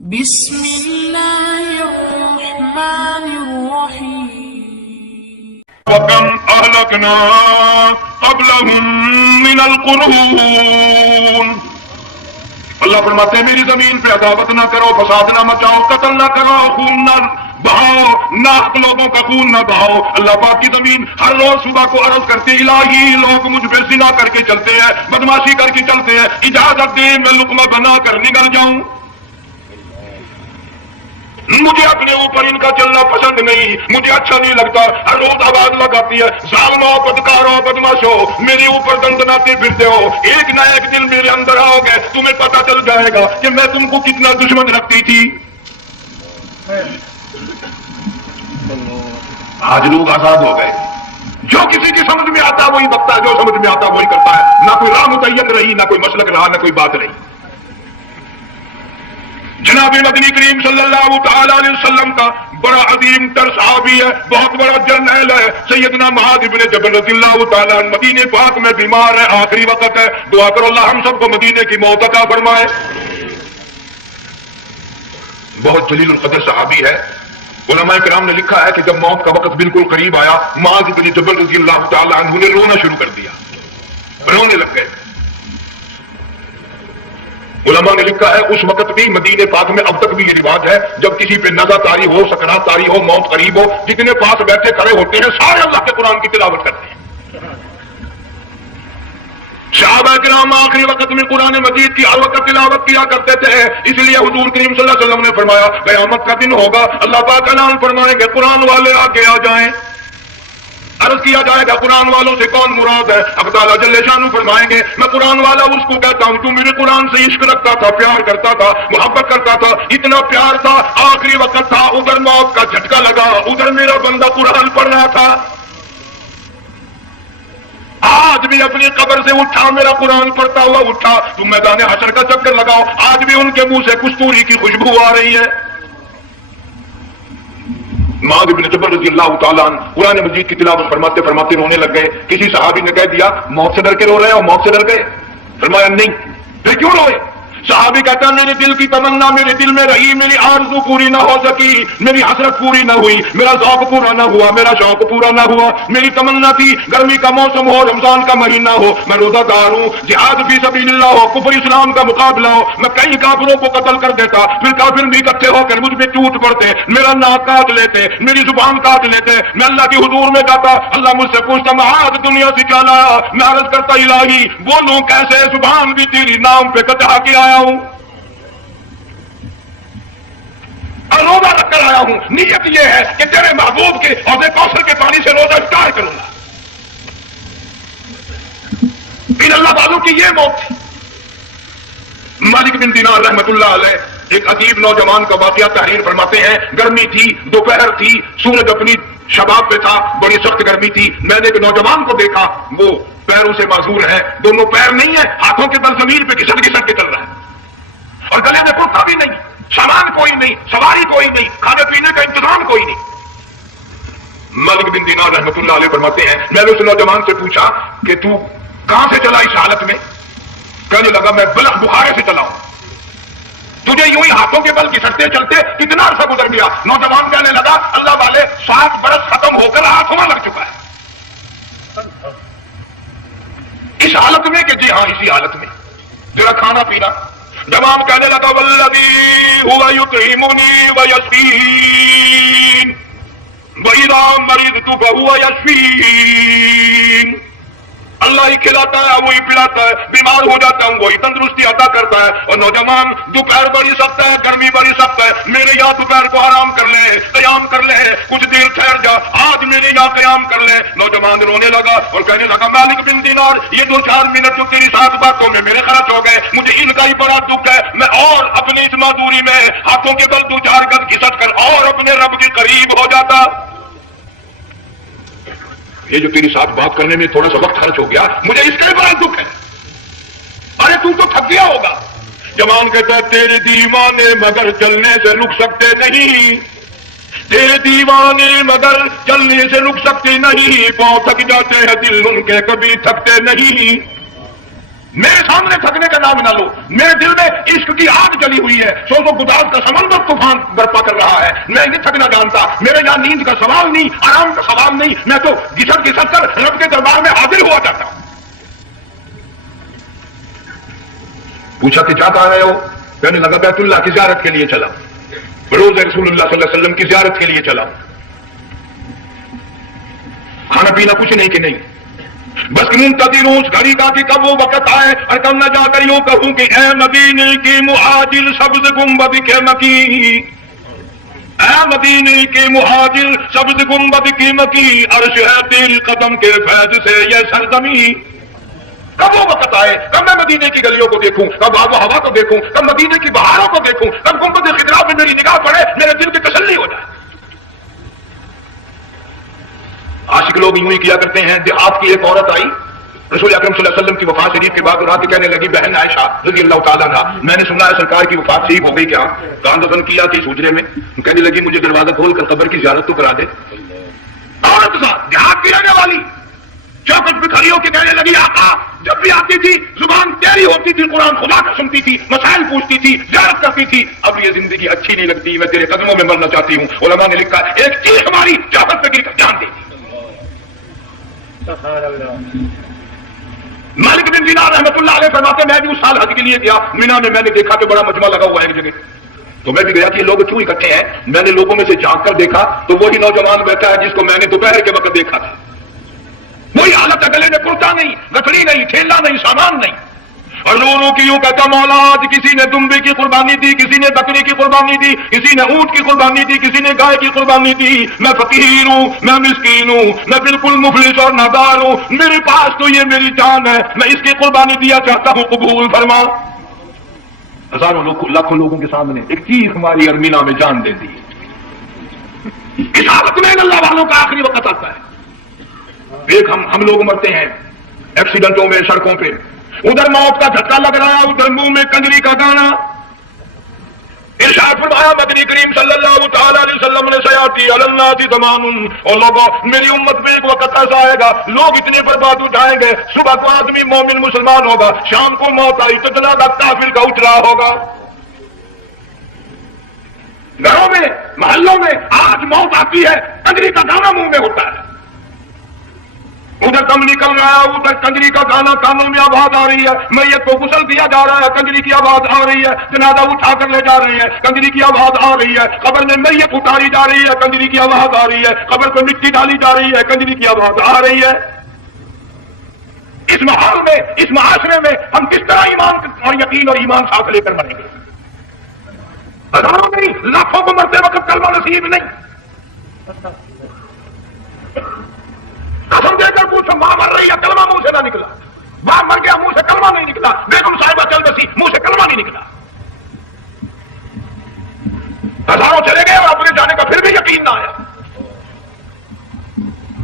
بسم اللہ الرحمن الرحیم وَكَمْ أَهْلَكْنَا قَبْلَهُمْ مِنَ الْقُرُونِ۔ اللہ فرماتے ہیں میری زمین پہ عداوت نہ کرو، فساد نہ مچاؤ، قتل نہ کرو، خون نہ بہاؤ، ناحق لوگوں کا خون نہ بہاؤ۔ اللہ پاک کی زمین ہر روز صبح کو عرض کرتے الہی لوگ مجھ پہ زنا کر کے چلتے ہیں، بدماشی کر کے چلتے ہیں، اجازت دے میں لقمہ بنا کر نگل جاؤں، مجھے اپنے اوپر ان کا چلنا پسند نہیں، مجھے اچھا نہیں لگتا۔ ہر روز آواز لگاتی ہے ظالمو بدکارو بدماشو میرے اوپر دندناتے پھرتے ہو، ایک نہ ایک دن میرے اندر آؤ گے تمہیں پتہ چل جائے گا کہ میں تم کو کتنا دشمن رکھتی تھی۔ آج لوگ آزاد ہو گئے، جو کسی کی سمجھ میں آتا وہی بکتا ہے، جو سمجھ میں آتا وہی کرتا ہے، نہ کوئی راہ متعین رہی، نہ کوئی مسلک رہا، نہ کوئی بات رہی۔ جناب مدنی کریم صلی اللہ تعالی علیہ وسلم کا بڑا عظیم تر صحابی ہے، بہت بڑا جرنیل ہے، سیدنا معاذ بن جبل رضی اللہ تعالی عنہ، مدینے پاک میں بیمار ہے، آخری وقت ہے، دعا کرو اللہ ہم سب کو مدینے کی موت عطا فرمائے۔ بہت جلیل القدر صحابی ہے۔ علماء کرام نے لکھا ہے کہ جب موت کا وقت بالکل قریب آیا، معاذ بن جبل رضی اللہ تعالی عنہ نے رونا شروع کر دیا، رونے لگ گئے۔ علماء نے لکھا ہے اس وقت بھی مدینے پاک میں اب تک بھی یہ رواج ہے جب کسی پہ نزع طاری ہو، سکرات طاری ہو، موت قریب ہو، جتنے پاس بیٹھے کھڑے ہوتے ہیں سارے اللہ کے قرآن کی تلاوت کرتے ہیں۔ صحابہ کرام آخری وقت میں قرآن مجید کی ہر وقت تلاوت کیا کرتے تھے، اس لیے حضور کریم صلی اللہ علیہ وسلم نے فرمایا قیامت کا دن ہوگا، اللہ پاک کا نام فرمائیں گے قرآن والے آگے آ جائیں۔ عرض کیا جائے گا قرآن والوں سے کون مراد ہے؟ حق تعالیٰ جل شانہ فرمائیں گے میں قرآن والا اس کو کہتا ہوں جو میرے قرآن سے عشق رکھتا تھا، پیار کرتا تھا، محبت کرتا تھا، اتنا پیار تھا آخری وقت تھا، ادھر موت کا جھٹکا لگا، ادھر میرا بندہ قرآن پڑھ رہا تھا، آج بھی اپنی قبر سے اٹھا، میرا قرآن پڑھتا ہوا اٹھا، تم میدان حشر کا چکر لگاؤ، آج بھی ان کے منہ سے کستوری کی خوشبو آ رہی ہے۔ معاذ بن جبل رضی اللہ تعالیٰ عنہ قرآن مجید کی تلاوت فرماتے فرماتے رونے لگ گئے۔ کسی صحابی نے کہہ دیا موت سے ڈر کے رو رہے ہو، موت سے ڈر گئے؟ فرمایا نہیں۔ پھر کیوں روئے؟ صحابی کہتا ہے میرے دل کی تمنا میرے دل میں رہی، میری آرزو پوری نہ ہو سکی، میری حسرت پوری نہ ہوئی، میرا ذوق پورا نہ ہوا، میرا شوق پورا نہ ہوا۔ میری تمنا تھی گرمی کا موسم ہو، رمضان کا مہینہ ہو، میں روزہ دار ہوں، جہاد فی سبیل اللہ ہو، کفر اسلام کا مقابلہ ہو، میں کئی کافروں کو قتل کر دیتا، پھر کافر بھی اکٹھے ہو کر مجھ پہ ٹوٹ پڑتے، میرا ناک کاٹ لیتے، میری زبان کاٹ لیتے، میں اللہ کے حضور میں کہتا، اللہ مجھ سے پوچھتا معاذ دنیا سے کیا لایا؟ میں عرض کرتا الہی بولوں کیسے، زبان بھی تیری نام پہ کٹا کے آیا ہوں، اور روزہ رکھ کر آیا ہوں، نیت یہ ہے کہ تیرے محبوب کے اور کوثر کے پانی سے روزہ افطار کروں گا۔ ان اللہ والوں کی یہ موت تھی۔ مالک بن دینار رحمت اللہ علیہ ایک عجیب نوجوان کا واقعہ تحریر فرماتے ہیں، گرمی تھی، دوپہر تھی، سورج اپنی شباب پہ تھا، بڑی سخت گرمی تھی، میں نے ایک نوجوان کو دیکھا، وہ پیروں سے معذور ہے، دونوں پیر نہیں ہے، ہاتھوں کے بل زمین پہ گھسٹ گھسٹ کے چل رہا ہے، اور گلے میں کرتا بھی نہیں، سامان کوئی نہیں، سواری کوئی نہیں، کھانے پینے کا انتظام کوئی نہیں۔ مالک بن دینار رحمت اللہ علیہ فرماتے ہیں میں نے اس نوجوان سے پوچھا کہ تو کہاں سے چلا اس حالت میں؟ کہنے لگا میں بلخ بخارے سے چلا ہوں۔ تجھے یوں ہی ہاتھوں کے بل گھسٹتے چلتے کتنا عرصہ گزر گیا؟ نوجوان کہنے لگا اللہ والے 60 برس ختم ہو کر ہاتھوں لگ چکا ہے۔ اس حالت میں کہ جی ہاں اسی حالت میں تیرا کھانا پینا۔ جوان کہنے لگا والذی هو یطعمنی ویسقین واذا مرضت فهو یشفین، اللہ ہی کھلاتا ہے وہی پلاتا ہے، بیمار ہو جاتا ہوں وہی تندرستی عطا کرتا ہے۔ اور نوجوان دوپہر بڑی سخت ہے، گرمی بڑی سخت ہے، میرے یہاں دوپہر کو آرام کر لے، قیام کر لے، کچھ دیر ٹھہر جا، آج میرے یہاں قیام کر لے۔ نوجوان رونے لگا اور کہنے لگا مالک بن دینار یہ 2-4 منٹ جو تیری ساتھ باتوں میں میرے خرچ ہو گئے، مجھے ان کا ہی بڑا دکھ ہے، میں اور اپنی اس معذوری میں ہاتھوں کے بل 2-4 گز گھسٹ کر اور اپنے رب کے قریب ہو جاتا۔ یہ جو تیری ساتھ بات کرنے میں تھوڑا سا وقت خرچ ہو گیا، مجھے اس کا بڑا دکھ ہے۔ ارے تو تھک گیا ہوگا۔ جوان کہتا ہے تیرے دیوانے مگر چلنے سے رک سکتے نہیں، تیرے دیوانے مگر چلنے سے رک سکتے نہیں، پاؤں تھک جاتے ہیں دل ان کے کبھی تھکتے نہیں۔ میرے سامنے تھکنے کا نام نہ لو، میرے دل میں عشق کی آگ جلی ہوئی ہے، سوچو گداز کا سمندر طوفان برپا کر رہا ہے، میں نہیں تھکنا جانتا، میرے یہاں نیند کا سوال نہیں، آرام کا سوال نہیں، میں تو گھسٹ گھسٹ کر رب کے دربار میں حاضر ہوا کرتا ہوں۔ پوچھا کہ کیا کہا رہے ہو؟ کہنے لگا بیت اللہ کی زیارت کے لیے چلا، روز رسول اللہ صلی اللہ علیہ وسلم کی زیارت کے لیے چلا، کھانا پینا کچھ نہیں کہ نہیں، بس منتظر ہوں اس گھڑی کا کہ کب وہ وقت آئے اور کب نہ جا کر یوں کہوں کہ اے مدینے کی مہاجر سبز گنبد کے مکی، اے مدینے کے مہاجر سبز گنبد کی مکی، عرش ہے تیری قدم کے فیض سے یہ سرزمین۔ کب وہ وقت آئے، کب میں مدینے کی گلیوں کو دیکھوں، کب آب و ہوا کو دیکھوں، کب مدینے کی بہاروں کو دیکھوں، کب گنبد خضرا میں میری نگاہ پڑے، میرے دل کی تسلی ہو جائے۔ عاشق لوگ یوں ہی کیا کرتے ہیں۔ دیہات کی ایک عورت آئی رسول اکرم صلی اللہ علیہ وسلم کی وفات شریف کے بعد رات کہنے لگی بہن عائشہ رضی اللہ تعالیٰ عنہا، میں نے سنا ہے سرکار کی وفات شریف ہو گئی، کیا کان دفن کیا کہ حجرے میں؟ کہنے لگی مجھے دروازہ کھول کر قبر کی زیارت تو کرا دے۔ عورت صاحب دیہات کی رہنے والی چوکٹ پہ کھڑی ہو کے کہنے لگی آقا جب بھی آتی تھی زبان تیری ہوتی تھی، قرآن خدا کا سنتی تھی، مسائل پوچھتی تھی، زیارت کرتی تھی، اب یہ زندگی اچھی نہیں لگتی، میں تیرے قدموں میں مرنا چاہتی ہوں۔ علماء نے لکھا ایک چیخ ہماری چوکٹ پہ گر کر جان دی۔ مالک بن دینار رحمۃ اللہ علیہ فرماتے میں بھی اس سال حج کے لیے گیا، مینا میں میں نے دیکھا کہ بڑا مجمع لگا ہوا ہے ایک جگہ، تو میں بھی گیا کہ یہ لوگ کیوں اکٹھے ہیں؟ میں نے لوگوں میں سے جھانک کر دیکھا تو وہی نوجوان بیٹھا ہے جس کو میں نے دوپہر کے وقت دیکھا تھا، وہی حالت ہے، گلے میں کرتا نہیں، گٹھڑی نہیں، ٹھیلا نہیں، سامان نہیں، اور لوگوں کی یوں کہتا مولا آج کسی نے دمبے کی قربانی دی، کسی نے بکری کی قربانی دی، کسی نے اونٹ کی قربانی دی، کسی نے گائے کی قربانی دی، میں فقیر ہوں، میں مسکین ہوں، میں بالکل مفلس اور نادار ہوں، میرے پاس تو یہ میری جان ہے، میں اس کی قربانی دیا چاہتا ہوں، قبول فرما۔ ہزاروں لاکھوں لوگوں کے سامنے ایک چیخ ہماری ارمینا میں جان دے دی۔ اس حالت میں اللہ والوں کا آخری وقت آتا ہے، ایک ہم لوگ مرتے ہیں ایکسیڈنٹوں میں، سڑکوں پہ، ادھر موت کا دھکا لگ رہا، ادھر منہ میں کنجری کا گانا۔ ارشاد فرمایا مدنی کریم صلی اللہ تعالی علیہ وسلم نے سیاتی علی الناس زمان، اور لوگوں میری امت میں ایک وقت ایسا آئے گا لوگ اتنے برباد ہو جائیں گے، صبح کو آدمی مومن مسلمان ہوگا، شام کو موت آئی تو جنازہ کافر کا اٹھ رہا ہوگا۔ گھروں میں محلوں میں آج موت آتی ہے، کنجری کا گانا منہ میں ہوتا ہے، ادھر دم نکل رہا ہے، ادھر کنجری کا گانا کانوں میں آواز آ رہی ہے، میت کو غسل دیا جا رہا ہے، کنجری کی آواز آ رہی ہے، جنازہ اٹھا کر لے جا رہے ہیں، کنجری کی آواز آ رہی ہے، قبر میں میت اتاری جا رہی ہے، کنجری کی آواز آ رہی ہے، قبر کو مٹی ڈالی جا رہی ہے، کنجری کی آواز آ رہی ہے۔ اس ماحول میں، اس معاشرے میں ہم کس طرح ایمان اور یقین اور ایمان ساتھ لے کر مریں گے؟ ہزاروں نہیں لاکھوں کو مرتے وقت کلمہ نصیب نہیں۔ قسم دے کر پوچھو ماں مر رہی ہے، کلمہ منہ سے نہ نکلا، باپ مر گیا منہ سے کلمہ نہیں نکلا، بیگم صاحبہ چل بسی منہ سے کلمہ نہیں نکلا، ہزاروں چلے گئے اور اپنے جانے کا پھر بھی یقین نہ آیا۔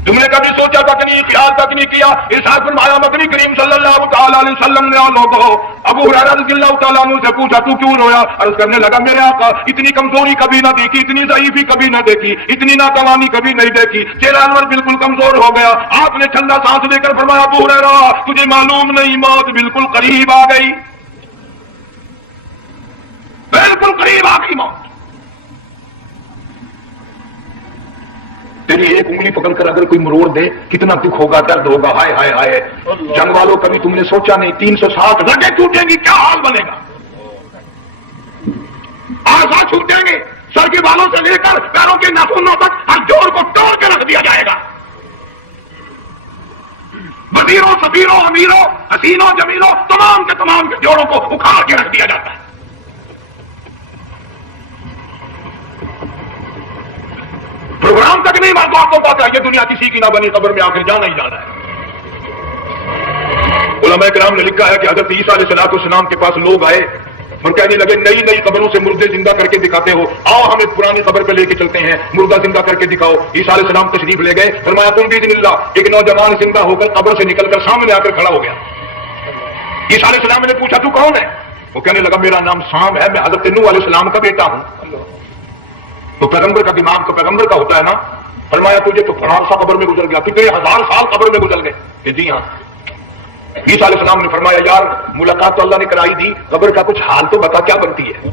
تم نے کبھی سوچا تک نہیں، خیال تک نہیں کیا؟ ارشاد فرمایا مدنی کریم صلی اللہ تعالی علیہ وسلم نے لوگوں ابو ہریرہ رضی اللہ تعالیٰ عنہ سے پوچھا تو کیوں رویا؟ عرض کرنے لگا میرے آقا اتنی کمزوری کبھی نہ دیکھی، اتنی ضعیفی کبھی نہ دیکھی، اتنی ناتوانی کبھی نہیں دیکھی، چہرہ انور بالکل کمزور ہو گیا۔ آپ نے ٹھنڈا سانس لے کر فرمایا ابو ہریرہ تجھے معلوم نہیں موت بالکل قریب آ گئی، بالکل قریب آ گئی موت۔ تیری ایک انگلی پکڑ کر اگر کوئی مروڑ دے کتنا دکھ ہوگا، درد ہوگا، ہائے ہائے ہائے۔ جنگ والوں کبھی تم نے سوچا نہیں 360 رگیں ٹوٹیں گی کیا حال بنے گا، آسا چھوٹیں گے، سر کے بالوں سے لے کر پیروں کے ناخنوں تک ہر جوڑ کو توڑ کے رکھ دیا جائے گا، وزیروں سفیروں امیروں حسینوں جمیلوں تمام کے جوڑوں کو اکھاڑ کے رکھ دیا جاتا ہے۔ پروگرام تک نہیں باتوں کا یہ دنیا کسی کی نہ بنی، قبر میں آخر جانا ہی جانا ہے۔ علماء کرام نے لکھا ہے کہ حضرت عیسیٰ علیہ السلام کے پاس لوگ آئے اور کہنے لگے نئی نئی قبروں سے مردے زندہ کر کے دکھاتے ہو، آؤ ہمیں پرانی قبر پہ لے کے چلتے ہیں، مردہ زندہ کر کے دکھاؤ۔ عیسیٰ علیہ السلام تشریف لے گئے، فرمایا قم بإذن اللہ، ایک نوجوان زندہ ہو کر قبر سے نکل کر سامنے آ کر کھڑا ہو گیا۔ عیسیٰ علیہ السلام نے پوچھا تو کون ہے؟ وہ کہنے لگا میرا نام سام ہے، میں حضرت نوح علیہ السلام کا بیٹا ہوں۔ تو پیغمبر کا دماغ تو پیغمبر کا ہوتا ہے نا۔ فرمایا تجھے تو بڑا سا قبر میں گزر گیا، کتنے 1000 سال قبر میں گزر گئے کہ جی ہاں۔ عیسیٰ علیہ السلام نے فرمایا یار ملاقات تو اللہ نے کرائی دی، قبر کا کچھ حال تو بتا کیا بنتی ہے،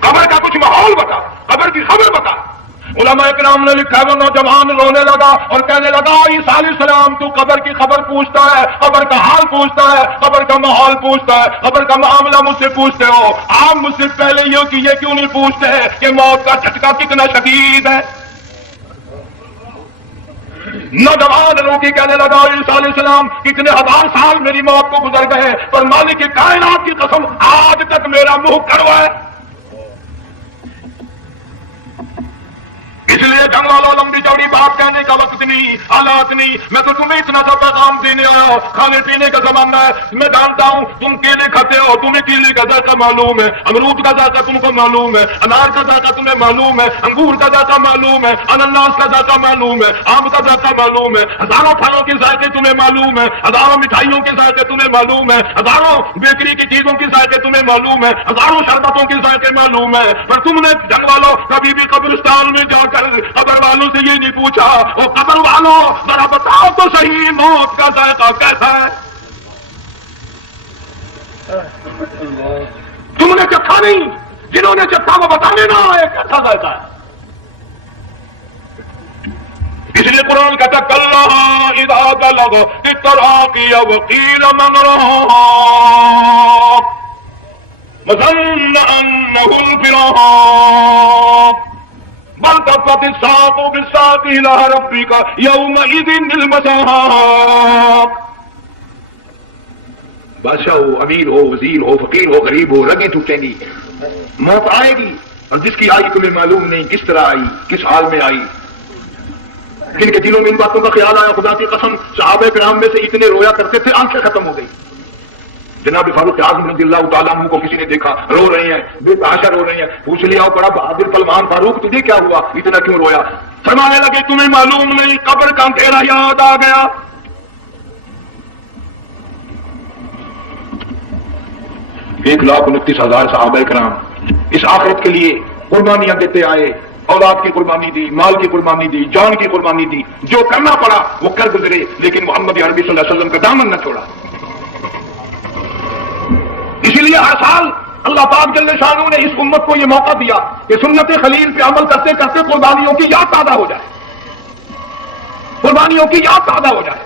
قبر کا کچھ ماحول بتا، قبر کی خبر بتا۔ علماء اکرام نے لکھا وہ نوجوان رونے لگا اور کہنے لگا عیسیٰ علیہ السلام تو قبر کی خبر پوچھتا ہے، قبر کا حال پوچھتا ہے، قبر کا ماحول پوچھتا ہے، قبر کا معاملہ مجھ سے پوچھتے ہو، آپ مجھ سے پہلے یہ کیوں نہیں پوچھتے ہیں کہ موت کا جھٹکا کتنا شدید ہے؟ نوجوان رو کے کہنے لگا عیسیٰ علیہ السلام کتنے ہزار سال میری موت کو گزر گئے پر مالک کائنات کی قسم آج تک میرا منہ کڑوا ہے۔ اس لیے جنگ والوں لمبی چوڑی بات کہنے کا وقت نہیں، حالات نہیں، میں تو تمہیں اتنا سا پیغام دینے آیا ہوں، کھانے پینے کا زمانہ ہے، میں جانتا ہوں تم کیلے کھاتے ہو، تمہیں کیلے کا ذائقہ معلوم ہے، امرود کا ذائقہ تم کو معلوم ہے، انار کا ذائقہ تمہیں معلوم ہے، انگور کا ذائقہ معلوم ہے، انناس کا ذائقہ معلوم ہے، آم کا ذائقہ معلوم ہے، ہزاروں پھلوں کے ذائقے تمہیں معلوم ہے، ہزاروں مٹھائیوں کے ذائقے تمہیں معلوم ہے، ہزاروں بیکری کی چیزوں کے ذائقے تمہیں معلوم ہے، ہزاروں شربتوں کے ذائقے معلوم ہے، پر تم نے جنگ والوں کبھی بھی قبرستان میں جا کر قبر والوں سے یہ نہیں پوچھا اور قبر والوں ذرا بتاؤ تو صحیح موت کا ذائقہ کیسا ہے؟ تم نے چکھا نہیں، جنہوں نے چکھا وہ بتانے نہ آئے کیسا ذائقہ ہے۔ اس لیے قرآن کہتا کلا اذا بلغ التراقی وقیل من راق وظن انه الفراق والتفت الساق بالساق الى ربك يومئذ المساق۔ بادشاہ ہو، امیر ہو، وزیر ہو، فقیر ہو، غریب ہو، رگیں ٹوٹیں گی، موت آئے گی، اور جس کی آئی تمہیں معلوم نہیں کس طرح آئی، کس حال میں آئی۔ جن کے دلوں میں ان باتوں کا خیال آیا خدا کی قسم صحابہ کرام میں سے اتنے رویا کرتے تھے آنکھیں ختم ہو گئی۔ جناب فاروق اعظم رضی اللہ تعالیٰ عنہ کو کسی نے دیکھا رو رہے ہیں، بے تحاشا رو رہے ہیں، پوچھ لیا بڑا بہادر سلمان فاروق تجھے کیا ہوا، اتنا کیوں رویا؟ فرمانے لگے تمہیں معلوم نہیں قبر کا اندھیرا یاد آ گیا۔ 1,29,000 صحابہ کرام اس آخرت کے لیے قربانیاں دیتے آئے، اولاد کی قربانی دی، مال کی قربانی دی، جان کی قربانی دی، جو کرنا پڑا وہ کر گزرے، لیکن محمد عربی صلی اللہ علیہ وسلم کا دامن نہ چھوڑا۔ اسی لیے ہر سال اللہ پاک جل شانہ نے اس امت کو یہ موقع دیا کہ سنت خلیل پہ عمل کرتے کرتے قربانیوں کی یاد تازہ ہو جائے، قربانیوں کی یاد تازہ ہو جائے۔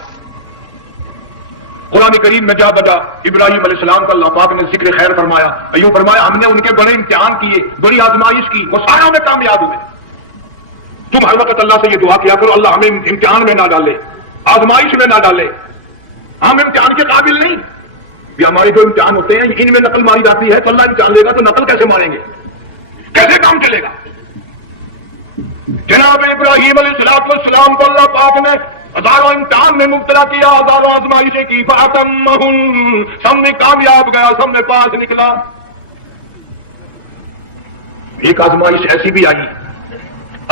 قرآن کریم میں جا بجا ابراہیم علیہ السلام کا اللہ پاک نے ذکر خیر فرمایا، ایوں فرمایا ہم نے ان کے بڑے امتحان کیے، بڑی آزمائش کی، وہ سارا میں کامیاب ہوئے۔ تم ہر وقت اللہ سے یہ دعا کیا کرو اللہ ہمیں امتحان میں نہ ڈالے، آزمائش میں نہ ڈالے، ہم امتحان کے قابل نہیں۔ یہ ہمارے جو امتحان ہوتے ہیں ان میں نقل ماری جاتی ہے تو اللہ امتحان لے گا تو نقل کیسے ماریں گے، کیسے کام چلے گا؟ جناب ابراہیم علیہ السلام کو اللہ پاک نے ہزاروں امتحان میں مبتلا کیا، ہزاروں آزمائشیں کی، فَأَتَمَّهُنَّ سب میں کامیاب گیا، سب میں پاس نکلا۔ ایک آزمائش ایسی بھی آئی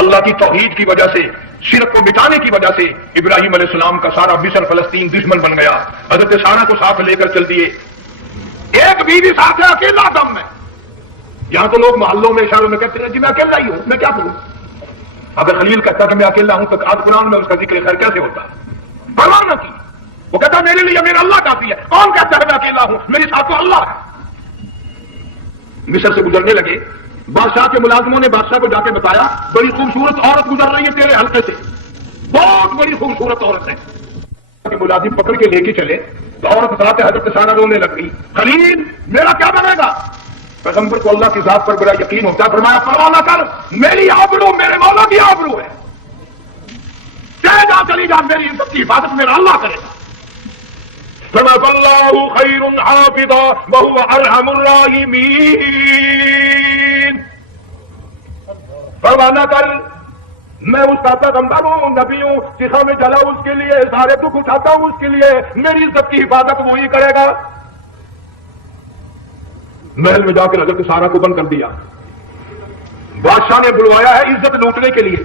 اللہ کی توحید کی وجہ سے، شرک کو مٹانے کی وجہ سے ابراہیم علیہ السلام کا سارا مصر فلسطین دشمن بن گیا، حضرت سارہ کو ساتھ لے کر چل دیے، ایک بیوی ساتھ ہے اکیلا دم میں۔ یہاں تو لوگ محلوں میں اشاروں میں کہتے ہیں جی میں اکیلا ہی ہوں، میں کیا کروں؟ اگر خلیل کہتا کہ میں اکیلا ہوں تو آج قرآن میں اس کا ذکر خیر کیسے ہوتا؟ پرواہ نہ کی، وہ کہتا میرے لیے میرا اللہ کافی ہے۔ کون کہتا ہے میں اکیلا ہوں؟ میرے ساتھ تو اللہ ہے۔ مصر سے گزرنے لگے، بادشاہ کے ملازموں نے بادشاہ کو جا کے بتایا بڑی خوبصورت عورت گزر رہی ہے تیرے حلقے سے، بہت بڑی خوبصورت عورت ہے۔ ملازم پکڑ کے لے کے چلے تو عورت بتاتے حضرت سارہ رونے لگ گئی، خلیل میرا کیا بنے گا؟ پیغمبر کو اللہ کی ذات پر بڑا یقین ہوتا ہے، فرمایا پرواہ نہ کر، میری آبرو میرے مولا کی آبرو ہے، چلے جا چلی جا، میری عزت کی حفاظت میرا اللہ کرے گا۔ فرمایا اللہ خیر حافظا وہو ارحم الراحمین، پرواہ نہ کر، میں اس کا پیغمبر ہوں، نبی ہوں، سکھا میں چلا اس کے لیے، سارے دکھ اٹھاتا ہوں اس کے لیے، میری عزت کی حفاظت وہی کرے گا۔ محل میں جا کر حضرت سارہ کو بند کر دیا، بادشاہ نے بلوایا ہے عزت لوٹنے کے لیے،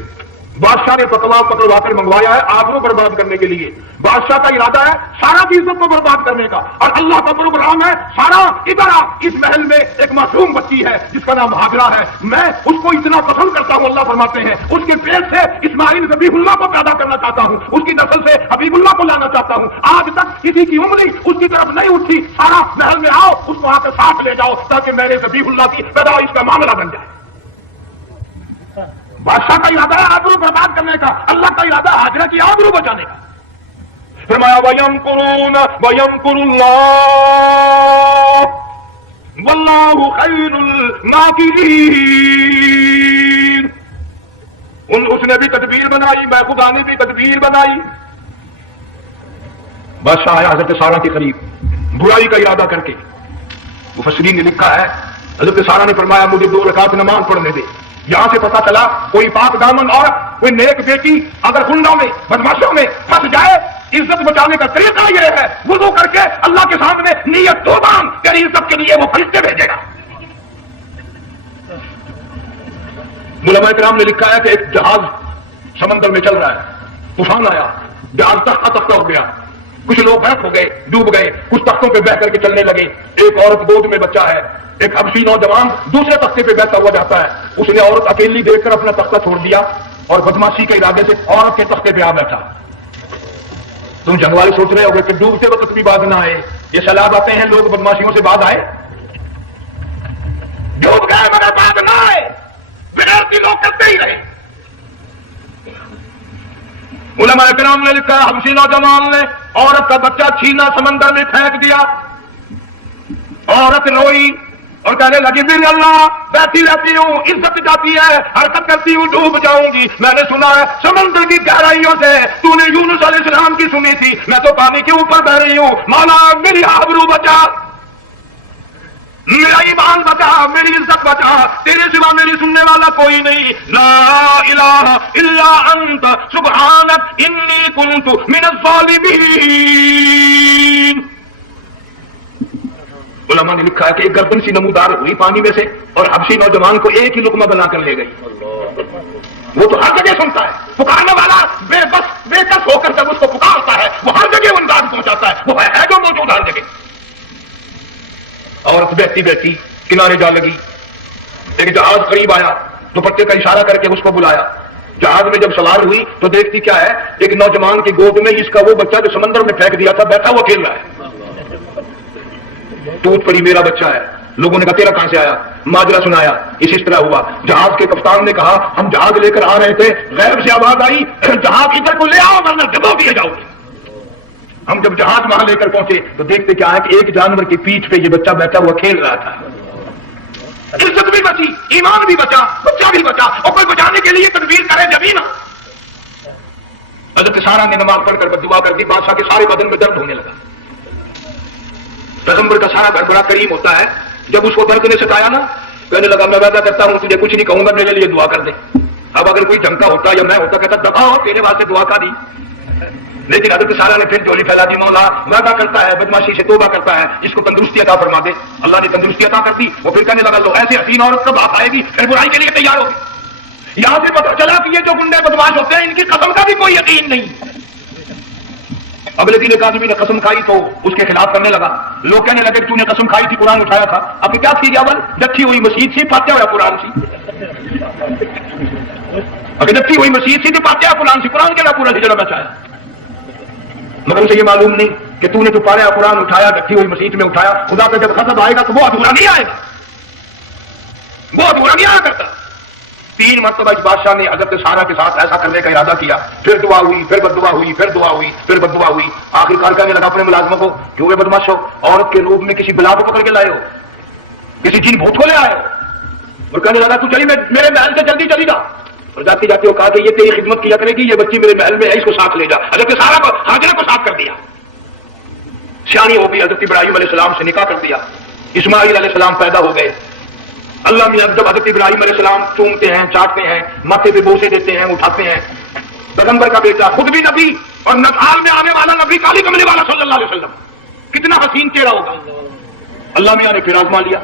بادشاہ نے پکڑوا کر منگوایا ہے آبرو برباد کرنے کے لیے. بادشاہ کا ارادہ ہے سارا کی عزت کو برباد کرنے کا، اور اللہ کا پروگرام ہے سارا ادھر آ. اس محل میں ایک معصوم بچی ہے جس کا نام ہاجرہ ہے، میں اس کو اتنا پسند کرتا ہوں، اللہ فرماتے ہیں اس کے پیٹ سے اسماعیل ذبیح اللہ کو پیدا کرنا چاہتا ہوں، اس کی نسل سے حبیب اللہ کو لانا چاہتا ہوں. آج تک کسی کی انگلی اس کی طرف نہیں اٹھی. سارا محل میں آؤ، اس کو آ کے ساتھ لے جاؤ تاکہ میرے ذبیح اللہ کی پیدائش کا معاملہ بن جائے. بادشاہ کا ارادہ ہے آبرو برباد کرنے کا، اللہ کا ارادہ ہاجرہ کی آبرو بچانے کا. فرمایا وَيَمْكُرُونَ وَيَمْكُرُ اللَّهُ وَاللَّهُ خَيْرُ الْمَاكِرِينَ. اس نے بھی تدبیر بنائی، میں خدا نے بھی تدبیر بنائی. بادشاہ آیا حضرت سارہ کے قریب برائی کا ارادہ کر کے. مفسرین نے لکھا ہے حضرت سارہ نے فرمایا مجھے 2 رکعت نماز پڑھنے دے. یہاں سے پتا چلا کوئی پاک دامن اور کوئی نیک بیٹی اگر گنڈوں میں بدماشوں میں پھنس جائے، عزت بچانے کا طریقہ یہ ہے وضو کر کے اللہ کے سامنے نیت دو باندھ، تیری عزت کے لیے وہ فرشتے بھیجے گا. علماء کرام نے لکھا ہے کہ ایک جہاز سمندر میں چل رہا ہے، طوفان آیا، جہاز تختہ تختہ ہو گیا، کچھ لوگ غرق ہو گئے، ڈوب گئے، کچھ تختوں پہ بہ کر کے چلنے لگے. ایک عورت گود میں بچہ ہے، ایک حبشی نوجوان دوسرے تختے پہ بیٹھا ہوا جاتا ہے. اس نے عورت اکیلی دیکھ کر اپنا تختہ چھوڑ دیا اور بدماشی کے ارادے سے عورت کے تختے پہ آ بیٹھا. تم جنگ والے سوچ رہے ہوگے کہ ڈوبتے وقت بھی بعد نہ آئے. یہ سیلاب آتے ہیں لوگ بدماشیوں سے بعد آئے، ڈوب گئے مگر بعد نہ آئے، بغیرتی لوگ کرتے ہی رہے. علماء کرام نے لکھا حبشی نوجوان نے عورت کا بچہ چھینا سمندر میں پھینک دیا. عورت روئی اور کہنے لگی میرے اللہ بیٹھی رہتی ہوں، عزت جاتی ہے، حرکت کرتی ہوں، ڈوب جاؤں گی. میں نے سنا ہے سمندر کی گہرائیوں سے تو نے یونس علیہ السلام کی سنی تھی، میں تو پانی کے اوپر بہ رہی ہوں. مولا میری آبرو بچا، میرا ایمان بچا، میری عزت بچا، تیرے سوا میری سننے والا کوئی نہیں. لا الہ الا انت سبحانک انی کنت من الظالمین. علماء نے لکھا ہے کہ ایک گردن سی نمودار ہوئی پانی میں سے اور حبشی نوجوان کو ایک ہی لقمہ بنا کر لے گئی. وہ تو ہر جگہ سنتا ہے، پکارنے والا بے بس بے کس ہو کر جب اس کو پکارتا ہے وہ ہر جگہ انداز پہنچاتا ہے، وہ ہے جو موجود ہر جگہ. عورت بیٹھی بیٹھی کنارے جا لگی. ایک جہاز قریب آیا، دوپٹے کا اشارہ کر کے اس کو بلایا. جہاز میں جب سوار ہوئی تو دیکھتی کیا ہے، ایک نوجوان کی گود میں اس کا وہ بچہ جو سمندر میں پھینک دیا تھا بیٹھا ہوا کھیل رہا ہے. ٹوٹ پڑی میرا بچہ ہے. لوگوں نے کہا تیرا کہاں سے آیا؟ ماجرا سنایا. اس طرح ہوا. جہاز کے کپتان نے کہا ہم جہاز لے کر آ رہے تھے، غیب سے آواز آئی جہاز ادھر کو لے آؤ ورنہ ڈبو دیے جاؤ گے. ہم جب جہاز وہاں لے کر پہنچے تو دیکھتے کیا ہے کہ ایک جانور کی پیٹھ پہ یہ بچہ بیٹھا ہوا کھیل رہا تھا. عزت بھی بچی، ایمان بھی بچا، بچہ بھی بچا، اور کوئی بچانے کے لیے تدبیر کرے جبھی نا. حضرت سارہ نے نماز پڑھ کر دعا کر دی. بادشاہ کے سارے بدن میں درد ہونے لگا. پیغمبر کا سارا گھر بڑا کریم ہوتا ہے. جب اس کو درد نے ستایا نا، کہنے لگا میں وعدہ کرتا ہوں تجھے کچھ نہیں کہوں گا، میرے لیے دعا کر دے. اب اگر کوئی جھمکا ہوتا یا میں ہوتا کہتا دفاع ہو تیرے واسطے دعا کا دی. لیکن حضرت سارہ نے پھر جولی پھیلا دی. مولا وعدہ کرتا ہے، بدماشی سے توبہ کرتا ہے، اس کو تندرستی عطا فرما دے. اللہ نے تندرستی عطا کر دی. وہ پھر کہنے لگا لو ایسے حسین عورت کب آپ آئے گی، پھر برائی کے لیے تیار ہوگی. یہاں سے پتہ چلا کہ یہ جو گنڈے بدماش ہوتے ہیں ان کی قسم کا بھی کوئی یقین نہیں. اگلے دن ایک آدمی نے قسم کھائی تو اس کے خلاف کرنے لگا. لوگ کہنے لگے کہ تو نے قسم کھائی تھی، قرآن اٹھایا تھا، اب کیا تھی اول ڈٹھی ہوئی مسجد سی، فاتحہ ہوا قرآن سی. اگر ڈٹھی ہوئی مسجد سی تو فاتحہ قرآن سی، قرآن کے نا پورا ہجڑا بچایا. مگر اسے یہ معلوم نہیں کہ تو نے تو پارا قرآن اٹھایا، ڈٹھی ہوئی مسجد میں اٹھایا. خدا کا جب خطب آئے گا تو وہ ادھورا نہیں آئے گا، وہ ادھورا نہیں آیا کرتا. 3 مرتبہ اس بادشاہ نے حضرت سارہ کے ساتھ ایسا کرنے کا ارادہ کیا. پھر دعا ہوئی، پھر بددعا ہوئی، پھر دعا ہوئی، پھر بددعا ہوئی. آخر کار کہنے لگا اپنے ملازموں کو کیوں وہ بدماش ہو، عورت کے روپ میں کسی بلا کو پکڑ کے لائے ہو، کسی جن بھوت کو لے آئے ہو. اور کہنے لگا تو چلی میرے محل سے جلدی چلی جا. اور جاتے جاتے وہ کہا کہ یہ تیری خدمت کیا کرے گی، یہ بچی میرے محل میں ہے، اس کو ساتھ لے جا. حضرت سارہ کو ہاجرہ کو ساتھ کر دیا. سیانی ہو گئی. حضرت ابراہیم علیہ السلام سے نکاح کر دیا. اسماعیل علیہ السلام پیدا ہو گئے. اللہ میاں جب حضرت ابراہیم علیہ السلام چومتے ہیں، چاٹتے ہیں، ماتھے پہ بوسے دیتے ہیں، اٹھاتے ہیں. پیغمبر کا بیٹا، خود بھی نبی اور نسال میں آنے والا نبی، کالی کملی والا صلی اللہ علیہ وسلم، کتنا حسین چہرہ ہوگا. اللہ میاں نے پھر آزما لیا.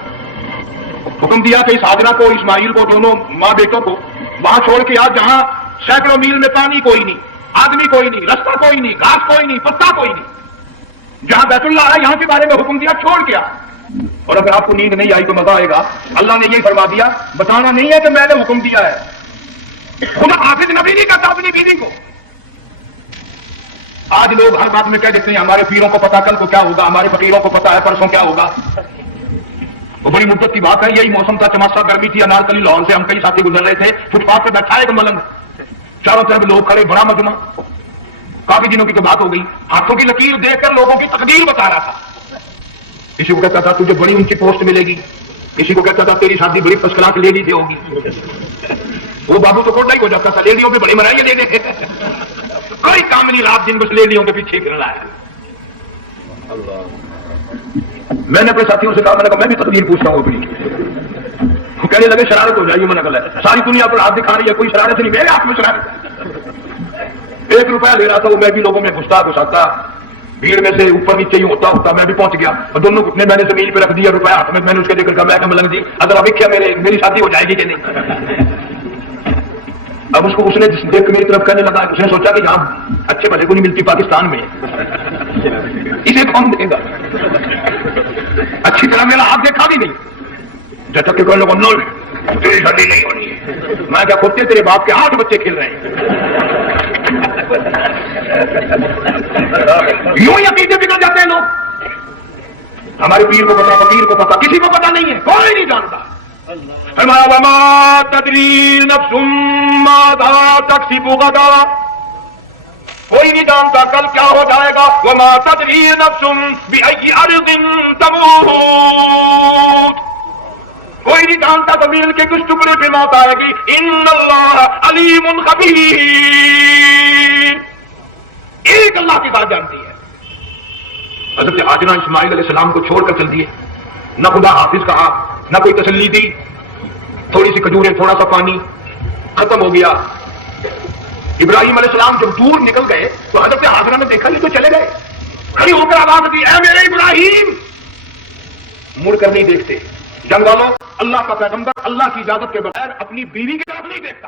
حکم دیا کہ اس ہاجرہ کو، اسماعیل کو، دونوں ماں بیٹوں کو وہاں چھوڑ کے آج جہاں سینکڑوں میل میں پانی کوئی نہیں، آدمی کوئی نہیں، رستہ کوئی نہیں، گھاس کوئی نہیں، پتا کوئی نہیں، جہاں بیت اللہ ہے یہاں کے بارے میں حکم دیا، چھوڑ گیا۔ اور اگر آپ کو نیند نہیں آئی تو مزہ آئے گا، اللہ نے یہ فرما دیا، بتانا نہیں ہے کہ میں نے حکم دیا ہے۔ خدا حافظ نبی نہیں کرتا اپنی بیوی کو۔ آج لوگ ہر بات میں کہہ دیتے ہیں ہمارے پیروں کو پتا کل کو کیا ہوگا، ہمارے فقیروں کو پتا ہے پرسوں کیا ہوگا۔ وہ بڑی مدت کی بات ہے، یہی موسم تھا، چماسا گرمی تھی، انارکلی لاہور سے ہم کئی ساتھی گزر رہے تھے، فٹ پاتھ پہ بیٹھا ایک ملنگ، چاروں طرف لوگ کھڑے، بڑا مجمع، کافی دنوں کی تو بات ہو گئی، ہاتھوں کی لکیر دیکھ کر لوگوں کی تقدیر بتا رہا تھا۔ کسی کو کہتا تھا تجھے بڑی اونچی پوسٹ ملے گی، کسی کو کہتا تھا تیری شادی بڑی فرسٹ کلاس لیڈی سے ہوگی۔ وہ بابو تو کوٹا ہی ہو جاتا تھا، لیڈیوں پہ بڑی مرائیاں لے دے، کوئی کام نہیں، رات دن بس لیڈیوں کے پیچھے پھر رہا ہے۔ میں نے اپنے ساتھیوں سے کہا، میں نے کہا میں بھی تقدیر پوچھتا ہوں اپنی۔ وہ کہنے لگے شرارت ہو جائے گی، میں نے کہا ساری دنیا پر ہاتھ دکھا رہی ہے، کوئی شرارت نہیں، میرے ہاتھ میں شرارت ہے۔ 1 روپیہ لے رہا تھا وہ، میں بھی لوگوں میں گھستا گھساتا، بھیڑ میں سے اوپر نیچے ہی ہوتا میں بھی پہنچ گیا، اور دونوں گھٹنے میں نے زمین پہ رکھ دیا، روپیہ ہاتھ میں نے اس کے دیکھ کر کہا، میں کہ ملنگ جی اگر ابھی کیا میری شادی ہو جائے گی کہ نہیں؟ اب اس نے دیکھ کے میری طرف کہنے لگا، اس نے سوچا کہ یہاں اچھے بھلے کو نہیں ملتی پاکستان میں، اسے کون دے گا؟ اچھی طرح میرا ہاتھ دیکھا بھی نہیں، جب کہ لوگوں نو تیری شادی نہیں ہونی ہے۔ میں کیا کھوتے تیرے باپ کے 8 بچے کھیل رہے ہیں۔ یوں ہی عقیدے بگڑ جاتے ہیں لوگ۔ ہمارے پیر کو پتا، فقیر کو پتا، کسی کو پتا نہیں ہے، کوئی نہیں جانتا۔ فرمایا وما تدری نفس ماذا تکسب غدا، کوئی نہیں جانتا کل کیا ہو جائے گا۔ وما تدری نفس بأي أرض تموت، کوئی نہیں جانتا زمین کے کس ٹکڑے پہ موت آئے گی۔ ان اللہ علیم خبیر، ایک اللہ کی بات جانتی ہے۔ حضرت حاجرہ اسماعیل علیہ السلام کو چھوڑ کر چل دیے، نہ خدا حافظ کہا، نہ کوئی تسلی دی، تھوڑی سی کھجوریں، تھوڑا سا پانی، ختم ہو گیا۔ ابراہیم علیہ السلام جب دور نکل گئے تو حضرت حاجرہ نے دیکھا یہ تو چلے گئے، کھڑی ہو کر آواز دی، اے میرے ابراہیم، مڑ کر نہیں دیکھتے۔ جنگ والوں، اللہ کا پیغمبر اللہ کی اجازت کے بغیر اپنی بیوی کی طرف نہیں دیکھتا۔